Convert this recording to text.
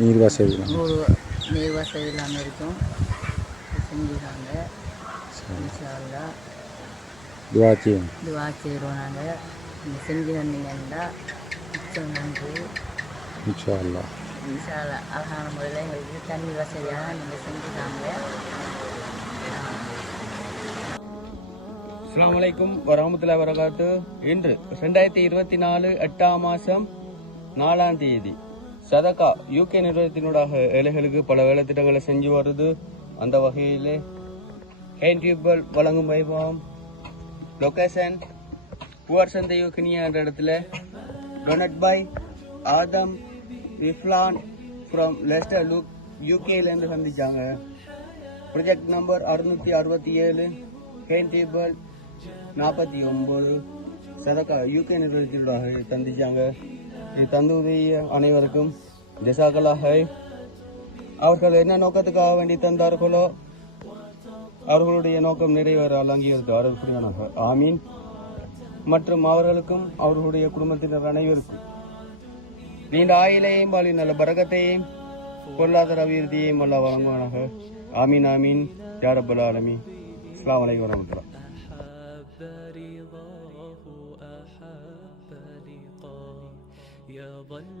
நீர் வசதி நீர் வசதி இல்லாமல் இருக்கும் செஞ்சுக்காங்க. துவா செய்கிறோம். நாங்கள் நீங்கள் செஞ்சு தந்தீங்கன்னா மிச்சம் நன்றி. இன்ஷா அல்லா அழகான முறையில் எங்களுக்கு தண்ணி வசதியாக நீங்கள் செஞ்சுக்காங்க. அஸ்ஸலாமு அலைக்கும் வரஹ்மத்துல்லாஹி வரகாத்து. இன்று 2024 8ஆம் மாதம் 4ஆம் தேதி சதகா யூகே நிறுவனத்தினூடாக ஏழைகளுக்கு பல வேலை திட்டங்களை செஞ்சு வருது. அந்த வகையிலே ஹேண்ட் டியூபல் வழங்கும் வைபவம் லொகேஷன் புவர் சந்தை யூக்கினியா என்ற இடத்துல donated by Adam Riflan from Leicester லுக் யூகேலேருந்து சந்திச்சாங்க. ப்ரொஜெக்ட் நம்பர் 667 ஹேண்ட் டியூபல் 49 சதகா யூகே நிறுவனத்தினூடாக தந்திச்சாங்க. இது தந்து உதவிய அனைவருக்கும் ஜஸாக்கல்லாஹ். அவர்கள் என்ன நோக்கத்துக்காக வேண்டி தந்தார்களோ அவர்களுடைய நோக்கம் நிறைவேற அலங்கியது அருள்புரிவானாக. ஆமீன். மற்றும் அவர்களுக்கும் அவர்களுடைய குடும்பத்தினர் அனைவருக்கும் நீண்ட ஆயிலையும் வாழி நல்ல பரக்கத்தையும் பொருளாதார அபிவிருத்தியையும் அல்ல வழங்குவானாக. ஆமீன் ஆமீன் யா ரப்பல் ஆலமீன். அஸ்ஸலாமு அலைக்கும் வரஹ்மத்துல்லாஹ். يظل